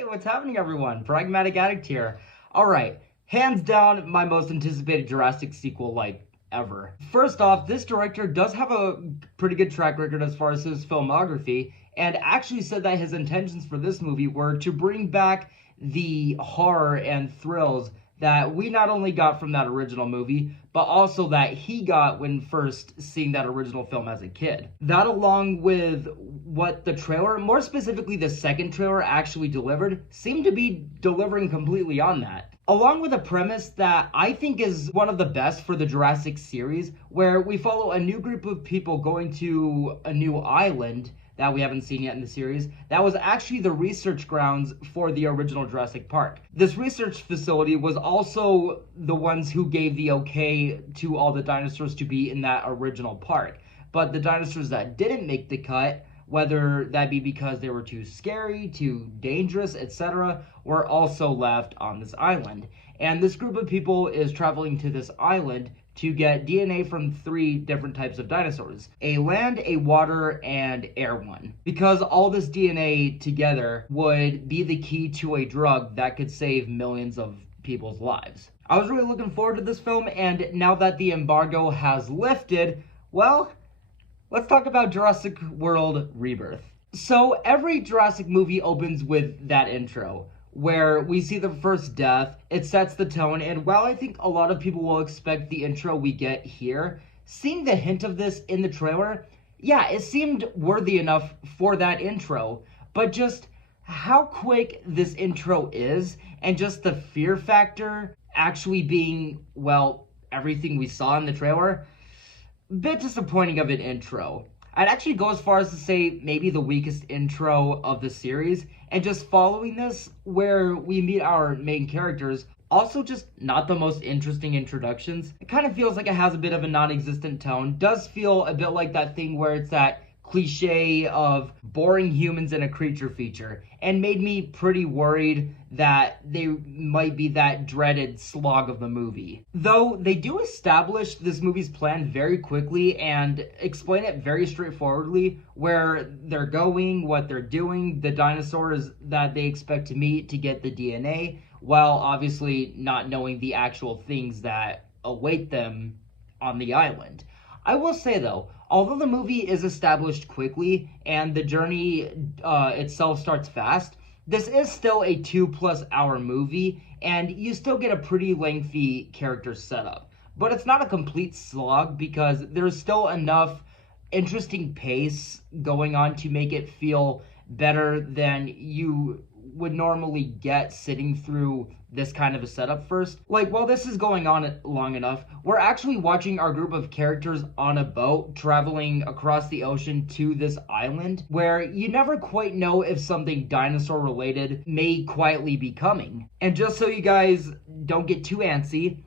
Hey, what's happening, everyone? Pragmatic Addict here. Alright, hands down, my most anticipated Jurassic sequel, ever. First off, this director does have a pretty good track record as far as his filmography, and actually said that his intentions for this movie were to bring back the horror and thrills that we not only got from that original movie, but also that he got when first seeing that original film as a kid. That, along with what the trailer, more specifically the second trailer, actually delivered, seemed to be delivering completely on that. Along with a premise that I think is one of the best for the Jurassic series, where we follow a new group of people going to a new island that we haven't seen yet in the series, that was actually the research grounds for the original Jurassic Park. This research facility was also the ones who gave the okay to all the dinosaurs to be in that original park. But the dinosaurs that didn't make the cut, whether that be because they were too scary, too dangerous, etc., were also left on this island. And this group of people is traveling to this island to get DNA from 3 different types of dinosaurs: a land, a water, and air one. Because all this DNA together would be the key to a drug that could save millions of people's lives. I was really looking forward to this film, and now that the embargo has lifted, well, let's talk about Jurassic World Rebirth. So every Jurassic movie opens with that intro, where we see the first death. It sets the tone, and while I think a lot of people will expect the intro we get here, seeing the hint of this in the trailer, yeah, it seemed worthy enough for that intro. But just how quick this intro is, and just the fear factor actually being, well, everything we saw in the trailer, bit disappointing of an intro. I'd actually go as far as to say maybe the weakest intro of the series, and just following this, where we meet our main characters, also just not the most interesting introductions. It kind of feels like it has a bit of a non-existent tone. Does feel a bit like that thing where it's that cliche of boring humans in a creature feature, and made me pretty worried that they might be that dreaded slog of the movie. Though they do establish this movie's plan very quickly and explain it very straightforwardly, where they're going, what they're doing, the dinosaurs that they expect to meet to get the DNA, while obviously not knowing the actual things that await them on the island. I will say though, although the movie is established quickly and the journey itself starts fast, this is still a 2+ hour movie, and you still get a pretty lengthy character setup. But it's not a complete slog, because there's still enough interesting pace going on to make it feel better than you would normally get sitting through this kind of a setup first. While this is going on long enough, we're actually watching our group of characters on a boat traveling across the ocean to this island, where you never quite know if something dinosaur related may quietly be coming. And just so you guys don't get too antsy,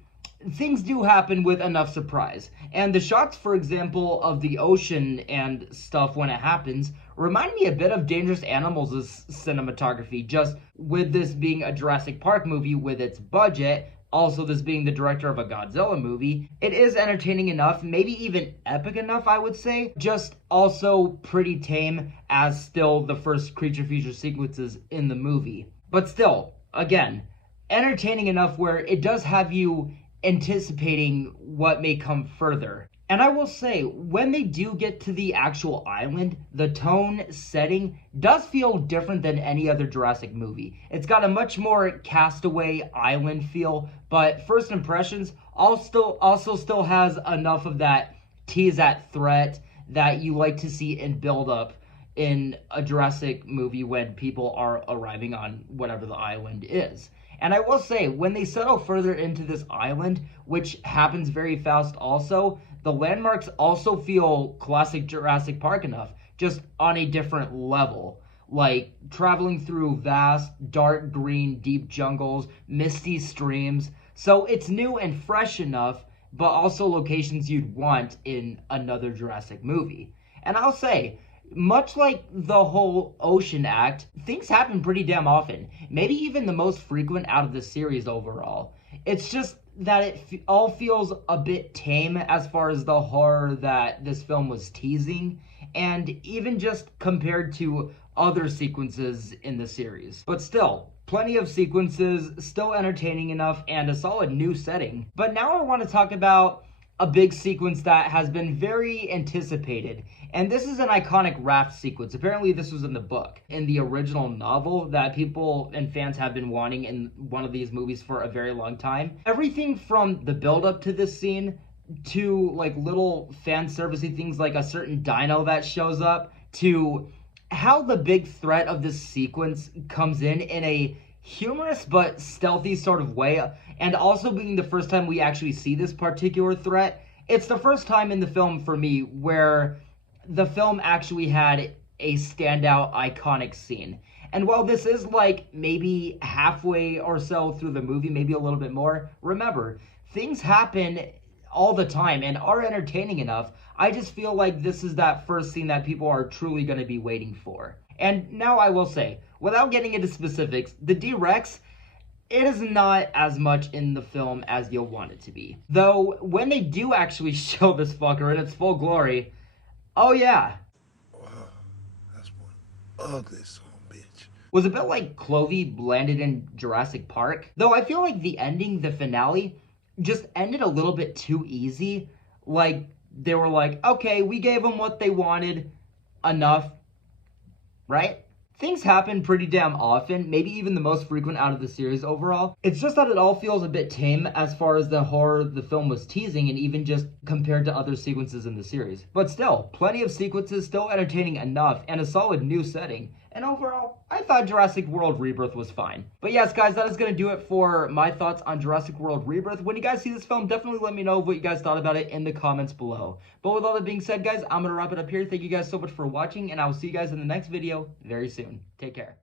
things do happen with enough surprise. And the shots, for example, of the ocean and stuff when it happens remind me a bit of Dangerous Animals' cinematography, just with this being a Jurassic Park movie with its budget, also this being the director of a Godzilla movie. It is entertaining enough, maybe even epic enough, I would say, just also pretty tame as still the first creature feature sequences in the movie. But still, again, entertaining enough where it does have you anticipating what may come further. And I will say, when they do get to the actual island, the tone setting does feel different than any other Jurassic movie. It's got a much more Castaway Island feel, but first impressions also still has enough of that tease at threat that you like to see in build up in a Jurassic movie when people are arriving on whatever the island is. And I will say, when they settle further into this island, which happens very fast also, the landmarks also feel classic Jurassic Park enough, just on a different level. Like traveling through vast, dark green, deep jungles, misty streams. So it's new and fresh enough, but also locations you'd want in another Jurassic movie. And I'll say, much like the whole ocean act, things happen pretty damn often. Maybe even the most frequent out of the series overall. It's just that it all feels a bit tame as far as the horror that this film was teasing. and even just compared to other sequences in the series. But still, plenty of sequences, still entertaining enough, and a solid new setting. But now I want to talk about a big sequence that has been very anticipated. And this is an iconic raft sequence. Apparently this was in the book, in the original novel that people and fans have been wanting in one of these movies for a very long time. Everything from the build up to this scene to like little fan servicey things like a certain dino that shows up, to how the big threat of this sequence comes in a humorous but stealthy sort of way, and also being the first time we actually see this particular threat. It's the first time in the film for me where the film actually had a standout iconic scene. And while this is like maybe halfway or so through the movie, maybe a little bit more, remember, things happen all the time and are entertaining enough. I just feel like this is that first scene that people are truly going to be waiting for. And now I will say, without getting into specifics, the D-Rex, it is not as much in the film as you'll want it to be. Though, when they do actually show this fucker in its full glory, oh yeah. Wow, that's one ugly son of a bitch. Was a bit like Clovey landed in Jurassic Park. Though I feel like the ending, the finale, just ended a little bit too easy. Like, they were like, okay, we gave them what they wanted, enough, right? Things happen pretty damn often, maybe even the most frequent out of the series overall. It's just that it all feels a bit tame as far as the horror the film was teasing, and even just compared to other sequences in the series. But still, plenty of sequences, still entertaining enough, and a solid new setting. And overall, I thought Jurassic World Rebirth was fine. But yes, guys, that is going to do it for my thoughts on Jurassic World Rebirth. When you guys see this film, definitely let me know what you guys thought about it in the comments below. But with all that being said, guys, I'm going to wrap it up here. Thank you guys so much for watching, and I will see you guys in the next video very soon. Take care.